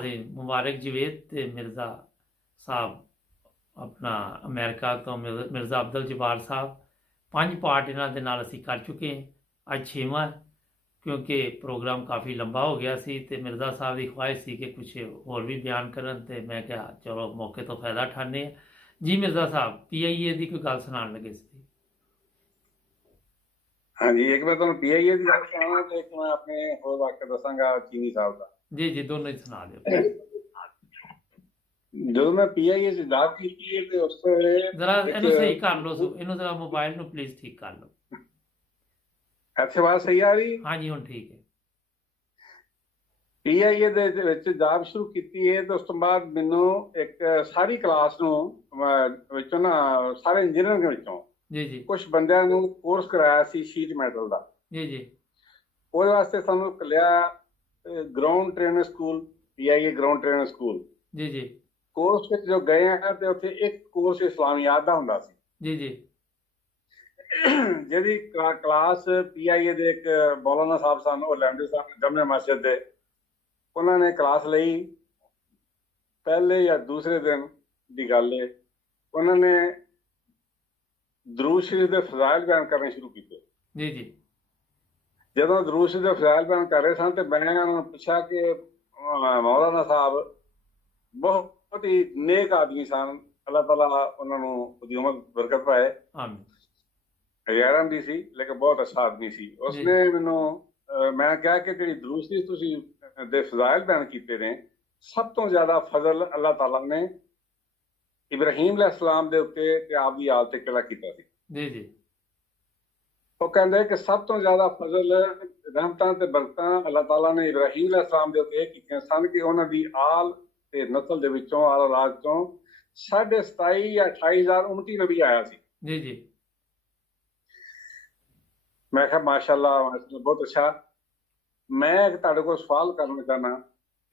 जी मुबारक जवेद ते मिर्ज़ा साहब अपना अमेरिका तो मिर्ज़ा अब्दुल जब्बार साहब 5 पार्ट इन्हां दे नाल असीं कर चुके हैं। अज 6वां क्योंकि प्रोग्राम काफ़ी लंबा हो गया सी ते मिर्ज़ा साहब की ख्वाहिश सी कि कुछ होर भी बयान करन ते मैं कहा चलो मौके तो फ़ायदा उठाने जी। मिर्ज़ा साहब PIA की कोई गल सुनान लगे सी। हाँ जी, एक मैं तुहानूं PIA की गल सुणावां ते एक मैं अपने होर वाक़या दसांगा चीनी साहब का। जी जी दोनों ही सुना दिओ। ਜਦੋਂ मैं PIA 'ਚ जॉब कीती ते उस वेले जरा एक इनू सही कर लो, इनू जरा मोबाइल नू प्लीज़ ठीक कर लो। ਇੱਥੇ आवाज़ सही आ रही? हाँ जी हुण ठीक है। PIA ਦੇ ਵਿੱਚ ਜॉब ਸ਼ੁਰੂ ਕੀਤੀ ਹੈ ਤੇ ਉਸ ਤੋਂ ਬਾਅਦ ਮੈਨੂੰ ਇੱਕ ਸਾਰੀ ਕਲਾਸ ਨੂੰ ਵਿੱਚੋਂ ਨਾ ਸਾਰੇ ਇੰਜੀਨੀਅਰਿੰਗ ਦੇ ਵਿੱਚੋਂ जी जी ਕੁਝ ਬੰਦਿਆਂ ਨੂੰ ਕੋਰਸ ਕਰਾਇਆ ਸੀ ਸ਼ੀਟ ਮੈਟਲ ਦਾ। जी जी ਉਹਦੇ ਵਾਸਤੇ ਸਾਨੂੰ ਘੱਲਿਆ ground trainer school, PIA ground trainer school. जी ਜੀ ਕੋਰਸ ਵਿੱਚ ਜੋ ਗਏ ਆ ਤੇ ਉੱਥੇ ਇੱਕ ਕੋਰਸ ਇਸਲਾਮੀਆਤ ਦਾ ਹੁੰਦਾ ਸੀ। जी जी ਜਿਹੜੀ ਕਲਾਸ PIA ਦੇ ਇੱਕ ਮੌਲਾਨਾ ਸਾਹਿਬ ਸਨ, ਉਹ ਲੈਂਦੇ ਸਨ ਜਮੇ ਮਸਜਿਦ ਦੇ। ਉਹਨਾਂ ਨੇ ਕਲਾਸ ਲਈ, ਪਹਿਲੇ ਜਾਂ ਦੂਸਰੇ ਦਿਨ ਦੀ ਗੱਲ ਹੈ, ਉਹਨਾਂ ਨੇ ਦਰੂਦ ਸ਼ਰੀਫ ਦੇ ਫਜ਼ਾਇਲ ਬਿਆਨ ਕਰਨੇ ਸ਼ੁਰੂ ਕੀਤੇ। जी जी ਜਦੋਂ ਦਰੂਦ ਸ਼ਰੀਫ ਦੇ ਫਜ਼ਾਇਲ ਬਿਆਨ ਕਰ ਰਹੇ ਸਨ ਤੇ ਮੈਂ ਉਹਨਾਂ ਨੂੰ ਪੁੱਛਿਆ ਕਿ ਮੌਲਾਨਾ ਸਾਹਿਬ ਬਹੁਤ ਹੀ ਨੇਕ ਆਦਮੀ ਸਨ, ਅੱਲਾਹ ਤਾਲਾ ਉਹਨਾਂ ਨੂੰ ਉਹਦੀ ਉਮਰ ਬਰਕਤ ਪਾਏ। आमीन ਹਜ਼ਾਰਾਂ ਦੀ ਸੀ ਲੇਕਿਨ ਬਹੁਤ ਅੱਛਾ ਆਦਮੀ ਸੀ। ਉਸਨੇ ਮੈਨੂੰ ਮੈਂ ਕਿਹਾ ਕਿ ਜਿਹੜੀ ਦਰੂਦ ਸ਼ਰੀਫ ਤੁਸੀਂ ਦੇ ਫਜ਼ਾਇਲ ਬਿਆਨ ਕੀਤੇ ਨੇ, ਸਭ ਤੋਂ ਜ਼ਿਆਦਾ ਫਜ਼ਲ ਅੱਲਾਹ ਤਾਲਾ ਨੇ ਇਬਰਾਹੀਮ अलैहिस्सलाम ਦੇ ਉੱਤੇ ਤੇ ਆਪ ਦੀ ਆਲ ਤੇ ਕਿਹੜਾ ਕੀਤਾ ਸੀ। जी जी ਉਹ ਕਹਿੰਦੇ ਕਿ ਸਭ ਤੋਂ ਜ਼ਿਆਦਾ ਫਜ਼ਲ, ਰਹਿਮਤਾਂ ਤੇ ਬਰਕਤਾਂ ਅੱਲਾਹ ਤਾਲਾ ਨੇ ਇਬਰਾਹੀਮ अलैहिस्सलाम ਦੇ ਉੱਤੇ ਇਹ ਕੀਤੀਆਂ ਸਨ ਕਿ ਉਹਨਾਂ ਦੀ ਆਲ ਤੇ ਨਸਲ ਦੇ ਵਿੱਚੋਂ, ਆਲ ਔਲਾਦ ਚੋਂ 27,500 ਜਾਂ 28,000 ਉਮਤੀ ਨਬੀ ਆਇਆ ਸੀ। जी जी ਮੈਂ ਕਿਹਾ ਮਾਸ਼ਾਅੱਲਾ ਬਹੁਤ ਅੱਛਾ। ਮੈਂ ਤੁਹਾਡੇ ਕੋਲ ਸਵਾਲ ਕਰਨਾ ਚਾਹਨਾ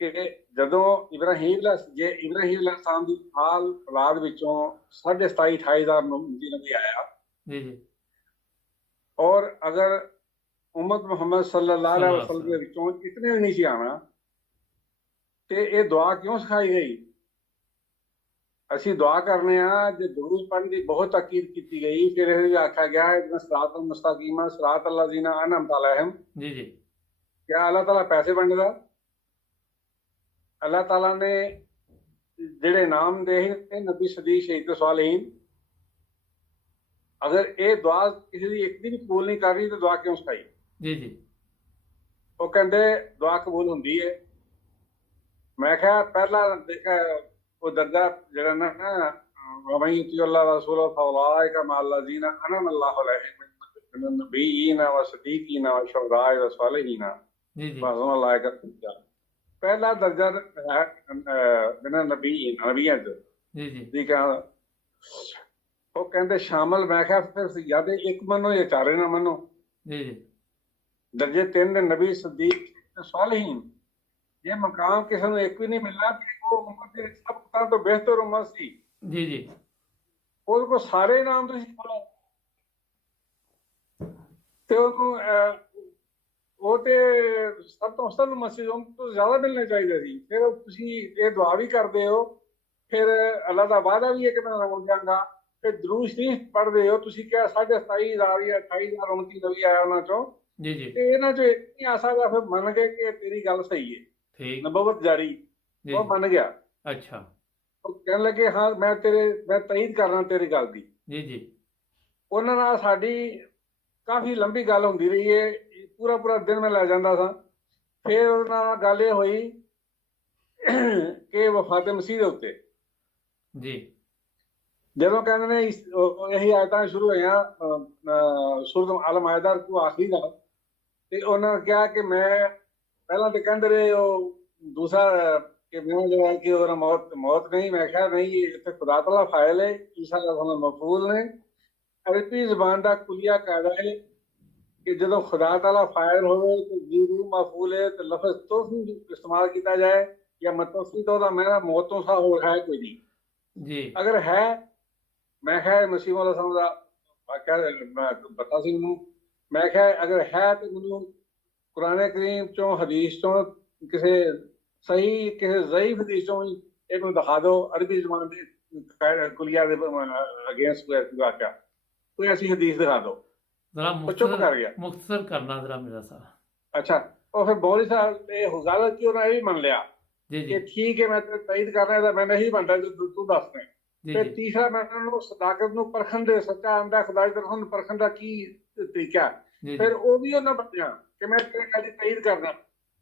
ਕਿ ਜਦੋਂ ਇਬਰਾਹੀਮ अलैहिस्सलाम ਦੀ ਆਲ ਔਲਾਦ ਵਿੱਚੋਂ 27,500 28,000 ਉਮਤੀ ਨਬੀ ਆਇਆ, जी जी और अगर उम्मत मुहम्मद सल्लल्लाहु अलैहि वसल्लम के विचों इतने भी नहीं सी आना ते ये दुआ क्यों सिखाई गई? असी दुआ करने जो दुरूद पढ़ने की बहुत ताकीद की गई, फिर यह आख्या गया है सिरातल मुस्तकीम सिरातल लज़ीना अनअमत अलैहिम। जी जी क्या अल्लाह ताला पैसे वंडदा? अल्लाह ताला ने जेड़े नाम दे नबी सदीक शहीद सालिहीन, अगर ये दुआ किसी की एक भी कबूल नहीं कर रही तो दुआ क्यों सिखाई? जी जी वो कहते दुआ कबूल होंगी है। मैं क्या पहला देखा वो दर्जा जरा ना वही अल्लाह रसूल फौलाइका मअल्लज़ीना अनअम अल्लाहु अलैहिम मिनन नबिय्यीना व सिद्दीक़ीना व शुहदाअ व सालिहीना जी जी व हसुन उलाइका रफ़ीक़ा। पहला दर्जा है मिनन नबिय्यीन, नबियां जी जी दी क्या वो कहते शामिल। मैं क्या फिर या तो एक मनो या चारे ना मनो। जी जी दर्जे 3 ने नबी सिद्दीक सालिहीन, ये मकाम किसी को एक भी नहीं मिलना कि वो उम्मत के सब तो बेहतर उम्मत सी। जी जी उसको सारे नाम तो बोलो ते वो ते सब तो असल मसीह तो ज्यादा मिलने चाहिए सी। फिर तुसी ये दुआ भी करते हो, फिर अल्लाह का वादा भी है कि मैं हो जाऊंगा, फिर दरूद शरीफ पढ़ते हो। तुसी क्या 27,500 या 28,000 उनकी नबी आया उन्होंने चो जी जी ते इन्हां चो एक नहीं आ सकदा। फिर मन गए कि तेरी गल सही है, ठीक नबूवत जारी, जी वो जी मन गया। अच्छा ਉਹ ਕਹਿਣ ਲੱਗੇ ਹਾਂ ਮੈਂ ਤਈਦ ਕਰਨਾ ਤੇਰੀ ਗੱਲ ਦੀ। जी जी ਉਹਨਾਂ ਨਾਲ ਸਾਡੀ ਕਾਫੀ ਲੰਬੀ ਗੱਲ ਹੁੰਦੀ ਰਹੀ ਹੈ, ਪੂਰਾ ਪੂਰਾ ਦਿਨ ਮੈਂ ਲੈ ਜਾਂਦਾ ਸਾਂ। ਫਿਰ ਉਹਨਾਂ ਨਾਲ ਗੱਲ ਇਹ ਹੋਈ ਕਿ ਵਫਾਤ ਮਸੀਹ ਦੇ ਉੱਤੇ जी ਜਦੋਂ ਕਹਿੰਦੇ ਨੇ ਇਹੀ ਆਇਤਾਂ ਸ਼ੁਰੂ ਹੋਈਆਂ ਸੂਰਤ ਅਲ ਮਾਇਦਾ ਤੋਂ ਆਖਰੀ ਦਾ, ਤੇ ਉਹਨਾਂ ਨੇ ਕਿਹਾ ਕਿ ਮੈਂ ਪਹਿਲਾਂ ਤੇ ਕਹਿੰਦੇ ਰਹੇ ਉਹ ਦੂਸਰਾ कि मैं जो है कि मौत नहीं। मैं ख्याल नहीं, इतने खुदा तला फाइल है, ईसा मफूल ने अरबी जबान का कुलिया कायदा है कि जो खुदा तला फाइल हो तो जीरू मफूल है तो लफज तो इस्तेमाल किया जाए या मतफी तो मेरा मौतों सा हो रहा है कोई नहीं। जी अगर है मैं ख्याल मसीह वाला बता सी मैं ख्याल अगर है तो मैं कुरान करीम चो हदीस चो किसी ਸਹੀ ਕਿਸੇ ਜ਼ਈਫ ਹਦੀਸ ਚੋਂ ਵੀ ਇਹਨੂੰ ਦਿਖਾ ਦਿਓ ਅਰਬੀ ਜ਼ਬਾਨ ਦੇ ਕੁਲੀਆ ਦੇ ਅਗੇਂਸਟ ਕੋਈ ਵਾਕਿਆ, ਕੋਈ ਐਸੀ ਹਦੀਸ ਦਿਖਾ ਦਿਓ। जरा ਉਹ ਚੁੱਪ ਕਰ ਗਿਆ। मुख्तसर करना जरा मिर्जा साहब। ਅੱਛਾ, ਉਹ ਫਿਰ ਮੌਲਵੀ ਸਾਹਿਬ ਇਹ ਗੱਲ ਕਿ ਉਹਨਾਂ ਇਹ ਵੀ ਮੰਨ ਲਿਆ जी ਕਿ जी ਠੀਕ ਹੈ ਮੈਂ ਤੇ ਤਈਦ ਕਰਨਾ ਇਹਦਾ, ਮੈਂ ਨਹੀਂ ਮੰਨਦਾ ਤੂੰ ਦੱਸ ਦੇ। जी ਫਿਰ जी ਤੀਸਰਾ ਮੈਂ ਉਹਨਾਂ ਨੂੰ ਸਦਾਕਤ ਨੂੰ ਪਰਖਣ ਦੇ, ਸੱਚਾ ਆਂਦਾ ਖੁਦਾ ਦੀ ਤਰਫੋਂ ਪਰਖਣ ਦਾ ਕੀ ਤਰੀਕਾ। जी ਫਿਰ ਉਹ ਵੀ ਉਹਨਾਂ ਬੰਦਿਆਂ ਕਿ ਮੈਂ ਤੇਰੇ ਗੱਲ ਦੀ ਤਈਦ ਕਰਨਾ।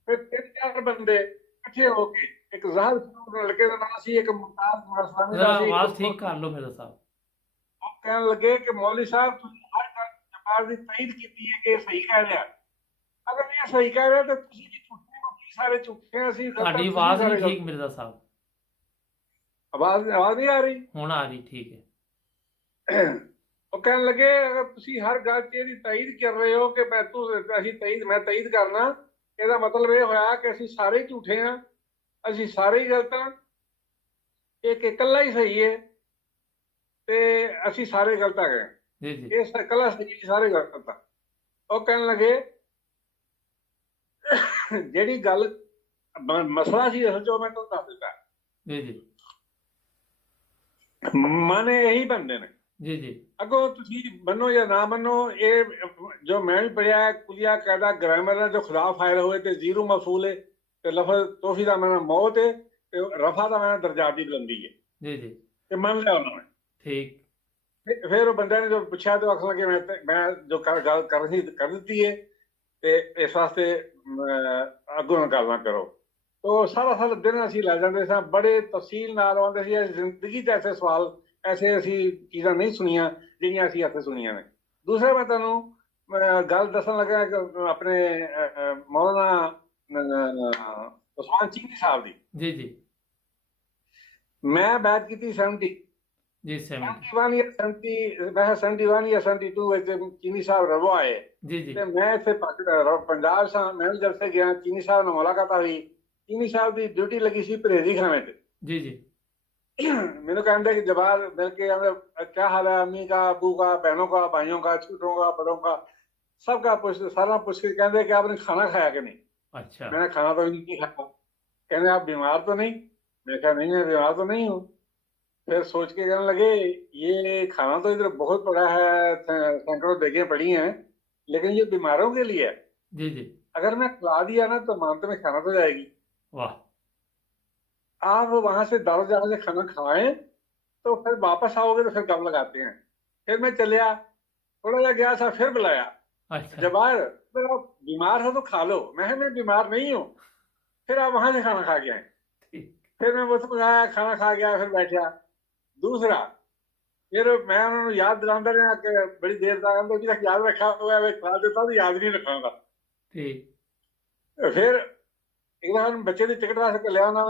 ਫਿਰ 3-4 ਬੰਦੇ ਇਕੱਠੇ ਹੋ ਕੇ ਇੱਕ ਜ਼ਾਹਰ ਲੜਕੇ ਦਾ ਨਾਮ ਸੀ, ਇੱਕ ਮੁਮਤਾਜ਼ ਮੁਸਲਮਾਨੀ जरा ਦਾ ਸੀ। आवाज ठीक कर लो मिर्जा साहब। ਉਹ ਕਹਿਣ ਲੱਗੇ ਕਿ ਮੌਲਵੀ ਸਾਹਿਬ ਤੁਸੀਂ ਹਰ ਗੱਲ ਜਮਾਤ ਦੀ ਤਈਦ ਕੀਤੀ ਹੈ ਕਿ ਇਹ ਸਹੀ ਕਹਿ ਰਿਹਾ, ਅਗਰ ਇਹ ਸਹੀ ਕਹਿ ਰਿਹਾ ਤਾਂ ਤੁਸੀਂ ਵੀ ਝੂਠੇ ਹੋ, ਕੀ ਸਾਰੇ ਝੂਠੇ ਹਾਂ ਅਸੀਂ। ਤੁਹਾਡੀ ਆਵਾਜ਼ ਨਹੀਂ ਠੀਕ ਮਿਰਜ਼ਾ ਸਾਹਿਬ। ਆਵਾਜ਼ ਨਹੀਂ ਆ ਰਹੀ? ਹੁਣ ਆ ਰਹੀ, ਠੀਕ ਹੈ। ਉਹ ਕਹਿਣ ਲੱਗੇ ਅਗਰ ਤੁਸੀਂ ਹਰ ਗੱਲ 'ਚ ਇਹਦੀ ਤਈਦ ਕਰ ਰਹੇ ਹੋ ਕਿ ਮੈਂ ਤਈਦ ਕਰਨਾ, ਇਹਦਾ ਮਤਲਬ ਇਹ ਹੋਇਆ ਕਿ ਅਸੀਂ ਸਾਰੇ ਹੀ ਝੂਠੇ ਹਾਂ, ਅਸੀਂ ਸਾਰੇ ਹੀ ਗਲਤ ਹਾਂ, ਇੱਕ ਇਕੱਲਾ ਹੀ ਸਹੀ ਹੈ ਤੇ ਅਸੀਂ ਸਾਰੇ ਗਲਤ ਆ ਗਏ। ਜੀ ਜੀ ਇਹ ਇਕੱਲਾ ਸਹੀ, ਸਾਰੇ ਗਲਤ ਆ। ਉਹ ਕਹਿਣ ਲੱਗੇ ਜਿਹੜੀ ਗੱਲ ਮਸਲਾ ਸੀ ਅਸਲ 'ਚ ਉਹ ਮੈਂ ਤੁਹਾਨੂੰ ਦੱਸ ਦਿੱਤਾ। ਜੀ ਜੀ ਮਾਨੇ ਇਹੀ ਬੰਦੇ ਨੇ। ਜੀ ਜੀ ਅੱਗੋਂ ਤੁਸੀਂ ਮੰਨੋ ਜਾਂ ਨਾ ਮੰਨੋ, ਇਹ ਜੋ ਮੈਂ ਵੀ ਪੜਿਆ ਹੈ ਕੁਲੀਆ ਕਾਇਦਾ ਗ੍ਰਾਮਰ ਦਾ, ਜੋ ਖੁਦਾ ਫਾਇਲ ਹੋਏ ਤੇ ਜ਼ੀਰੋ ਮਫੂਲ ਹੈ ਤੇ ਲਫ਼ਜ਼ ਤੋਹਫੀ ਦਾ ਮਾਨਾ ਮੌਤ ਹੈ ਤੇ ਰਫਾ ਦਾ ਮਾਨਾ ਦਰਜਾਤ ਦੀ ਬੁਲੰਦੀ ਹੈ। ਜੀ ਜੀ ਤੇ ਮੰਨ ਲਿਆ ਉਹਨਾਂ ਨੇ। ਠੀਕ। ਫਿਰ ਉਹ ਬੰਦੇ ਨੇ ਜੋ ਪੁੱਛਿਆ ਤੇ ਆਖਣ ਲੱਗੇ ਮੈਂ ਜੋ ਗੱਲ ਕਰ ਦਿੱਤੀ ਹੈ ਤੇ ਇਸ ਵਾਸਤੇ ਅੱਗੋਂ ਨਾਲ ਗੱਲ ਨਾ ਕਰੋ। ਤੋ ਸਾਰਾ ਦਿਨ ਅਸੀਂ ਲੈ ਜਾਂਦੇ ਸਾਂ, ਬੜੇ ਤਫਸੀਲ ਨਾਲ ਆਉਂਦੇ ਸੀ। ਜ਼ਿੰਦਗੀ 'ਚ ਐਸੇ ਸਵਾਲ, ਐਸੇ ਅਸੀਂ ਚੀਜ਼ਾਂ ਨਹੀਂ ਸੁਣੀਆਂ ਜਿਹੜੀਆਂ ਅਸੀਂ ਇੱਥੇ ਸੁਣੀਆਂ ਨੇ। ਦੂਸਰਾ ਮੈਂ ਤੁਹਾਨੂੰ ਗੱਲ ਦੱਸਣ ਲੱਗਾ ਕਿ ਆਪਣੇ ਮੌਲਾਨਾ ਉਸਮਾਨ ਚੀਨੀ ਸਾਹਿਬ ਦੀ। ਜੀ ਜੀ ਮੈਂ ਬੈਠ ਕੀਤੀ 70 ਜੀ 71 ਜਾਂ 71 ਜਾਂ 72 ਵਿੱਚ ਚੀਨੀ ਸਾਹਿਬ ਰਵੋ ਆਏ ਜੀ ਜੀ ਤੇ ਮੈਂ ਇੱਥੇ ਪੰਜਾਬ ਸਾਂ। ਮੈਂ ਵੀ ਜਲਸੇ ਗਿਆ, ਚੀਨੀ ਸਾਹਿਬ ਨਾਲ ਮੁਲਾਕਾਤ ਹੋਈ। चीनी साहब की ड्यूटी लगी सी परहेजी खाने पे। जी जी मैंने कहते कि जवाब मिल के क्या हाल है, अम्मी का, अबू का, बहनों का, भाइयों का, छोटों का, बड़ों का, सबका सारा पूछ के कहते कि आपने खाना खाया कि नहीं। अच्छा। मैंने खाना तो नहीं खाया। कहने आप बीमार तो नहीं? मैं कहा नहीं, मैं बीमार तो नहीं हूँ। फिर सोच के कहने लगे ये खाना तो इधर बहुत पड़ा है, सैकड़ों देगें पड़ी हैं, लेकिन ये बीमारों के लिए है। जी जी अगर मैं खिला दिया ना तो मानते में खाना तो जाएगी। वाह। आप वहां से दारू जहां से खाना खाएं तो फिर वापस आओगे तो फिर कब लगाते हैं। फिर मैं चलिया, थोड़ा सा गया था, फिर बुलाया। अच्छा। जब आप बीमार हो तो खा लो। मैं बीमार नहीं हूँ। फिर आप वहां से खाना खा के आए। फिर मैं वो आया, खाना खा गया, फिर बैठा। दूसरा फिर मैं उन्होंने याद दिलाता रहा कि बड़ी देर तक अभी तक याद रखा हुआ है, खा देता तो याद नहीं रखागा। फिर एक बार बच्चे की टिकट वास्ते लिया ना,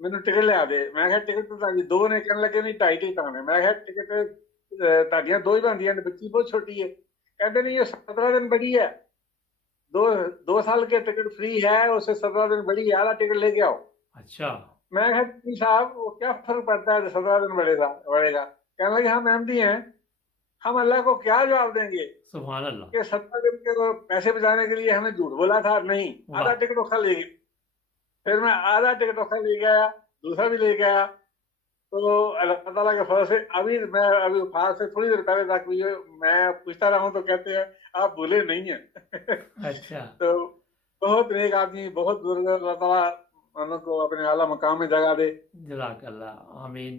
मैंने टिकट लिया दे। मैं कहा टिकट तो दो ने, कहने लगे नहीं 2.5 ताने। मैं कहा टिकट ताड़ियां 2 ही बनदियां ने, बच्ची बहुत छोटी है। कहते नहीं ये 17 दिन बड़ी है, 2 साल के टिकट फ्री है, उससे 17 दिन बड़ी है, आला टिकट लेके आओ। अच्छा। मैं कहा साहब वो क्या फर्क पड़ता है 17 दिन बढ़ेगा। कहने लगे हम अहमदी हैं, हम अल्लाह को क्या जवाब देंगे सुभान अल्लाह कि 17 दिन के पैसे बचाने के लिए हमें झूठ बोला था। नहीं, आधा टिकट उखा ले गए। फिर मैं आधा टिकट उखा ले गया, दूसरा भी ले गया। तो अल्लाह ताला के फजल से अभी फार से थोड़ी देर पहले तक भी मैं पूछता रहा हूँ तो कहते हैं आप भूले नहीं हैं। अच्छा। तो बहुत नेक आदमी, बहुत बुजुर्ग, अल्लाह ताला उनको अपने आला मकाम में जगह दे। जज़ाकल्लाह आमीन।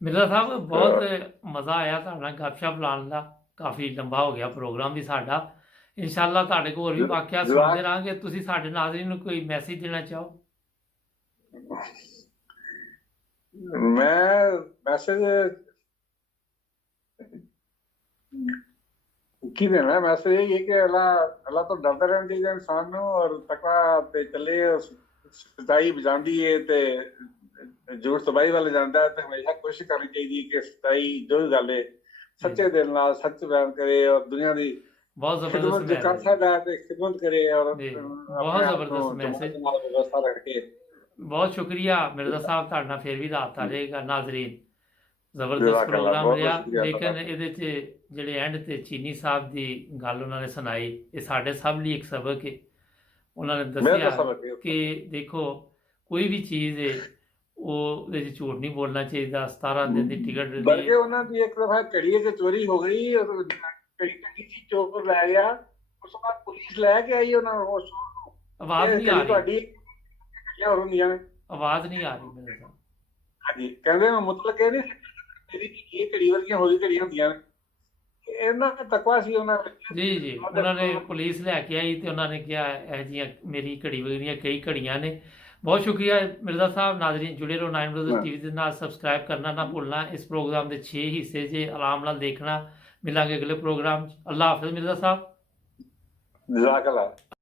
मिर्ज़ा साहब बहुत मज़ा आया ਤੁਹਾਡੇ ਨਾਲ ਗੱਪਸ਼ਪ ਲਾਉਣ ਦਾ, ਕਾਫੀ ਲੰਬਾ ਹੋ ਗਿਆ ਪ੍ਰੋਗਰਾਮ ਵੀ ਸਾਡਾ। ਇਨਸ਼ਾਅੱਲਾ ਤੁਹਾਡੇ ਕੋਲ ਹੋਰ ਵੀ ਵਾਕਿਆ ਸੁਣਦੇ ਰਹਾਂਗੇ। ਤੁਸੀਂ ਸਾਡੇ ਨਾਜ਼ਰੀਨ ਨੂੰ ਕੋਈ ਮੈਸੇਜ ਦੇਣਾ ਚਾਹੋ? मैं मैसेज की देना, मैसेज यही कि अल्लाह तो डरता रहना चाहिए इंसान को, और तकवा ते चले, सच्चाई बचाती है ते झूठ तबाही वाले जाता है। तो हमेशा कोशिश करनी चाहिए कि सच्चाई जो भी गल है सच्चे दिल नाल सच बयान करे, और दुनिया की बहुत खिदमत जो कर सकता है तो खिदमत करे, और बहुत जबरदस्त मैसेज, व्यवस्था रखे। बहुत शुक्रिया मिर्ज़ा साहब, ਤੁਹਾਡੇ ਨਾਲ ਫਿਰ ਵੀ ਰਾਬਤਾ ਰਹੇਗਾ। ਨਾਜ਼ਰੀਨ ਜ਼ਬਰਦਸਤ ਪ੍ਰੋਗਰਾਮ ਰਿਹਾ, ਲੇਕਿਨ ਇਹਦੇ 'ਚ ਜਿਹੜੇ ਐਂਡ ਤੇ ਚੀਨੀ ਸਾਹਿਬ ਦੀ ਗੱਲ ਉਹਨਾਂ ਨੇ ਸੁਣਾਈ, ਇਹ ਸਾਡੇ ਸਭ ਲਈ ਇੱਕ ਸਬਕ ਹੈ। ਉਹਨਾਂ ਨੇ ਦੱਸਿਆ ਕਿ ਦੇਖੋ ਕੋਈ ਵੀ ਚੀਜ਼ ਹੈ ਉਹਦੇ 'ਚ ਝੂਠ ਨਹੀਂ ਬੋਲਣਾ ਚਾਹੀਦਾ। 17 ਦਿਨ ਦੀ ਟਿਕਟ ਬਲਕਿ ਉਹਨਾਂ ਦੀ ਇੱਕ ਦਫਾ ਘੜੀ ਚ ਚੋਰੀ ਹੋ ਗਈ, ਘੜੀ ਸੀ ਚੋਰ ਲੈ ਗਿਆ, ਉਸ ਤੋਂ ਬਾਅਦ ਪੁਲਿਸ ਲੈ ਕੇ ਆਈ ਉਹਨਾਂ ਨੂੰ। ਉਸ ਆਵਾਜ਼ ਨਹੀਂ ਆ ਰਹੀ, ਤੁਹਾਡੀ ਘੜੀਆਂ ਹੋਰ ਹੁੰਦੀਆਂ ਨੇ। ਆਵਾਜ਼ ਨਹੀਂ ਆ ਰਹੀ ਮੇਰੇ ਸਾਹ। ਹਾਂਜੀ, ਕਹਿੰਦੇ ਮੈਂ ਮਤਲਬ ਕਹਿੰਦੇ ਮੇਰੀ ਇਹ ਘੜੀ ਵਰਗੀਆਂ ਹੋਰ ਘੜੀਆਂ ਹੁੰਦੀਆਂ ਨੇ। ਇਹਨਾਂ ਦਾ ਤਕਵਾ ਸੀ ਉਹਨਾਂ ਦਾ। ਜੀ ਉਹਨਾਂ ਨੇ ਪੁਲਿਸ ਲੈ ਕੇ ਆਈ ਤੇ ਉਹਨਾਂ ਨੇ ਕਿਹਾ ਇਹ ਜੀਆਂ ਮੇਰੀ ਘੜੀ ਵਰਗੀਆਂ ਕਈ ਘੜੀਆਂ ਨੇ। ਬਹੁਤ ਸ਼ੁਕਰੀਆ ਮਿਰਜ਼ਾ ਸਾਹਿਬ। ਨਾਜ਼ਰੀਨ ਜੁੜੇ ਰਹੋ 9 ਬ੍ਰਦਰਜ਼ ਟੀਵੀ ਦੇ ਨਾਲ, ਸਬਸਕ੍ਰਾਈਬ ਕਰਨਾ ਨਾ ਭੁੱਲਣਾ। ਇਸ ਪ੍ਰੋਗਰਾਮ ਦੇ 6 ਹਿੱਸੇ ਜੇ ਆਰਾਮ ਨਾਲ ਦੇਖਣਾ। ਮਿਲਾਂਗੇ ਅਗਲੇ ਪ੍ਰੋਗਰਾਮ 'ਚ। ਅੱਲਾ ਹਾਫਿਜ਼ ਮਿਰਜ਼ਾ ਸਾਹਿਬ। ਜਜ਼ਾਕ ਅੱਲਾਹ।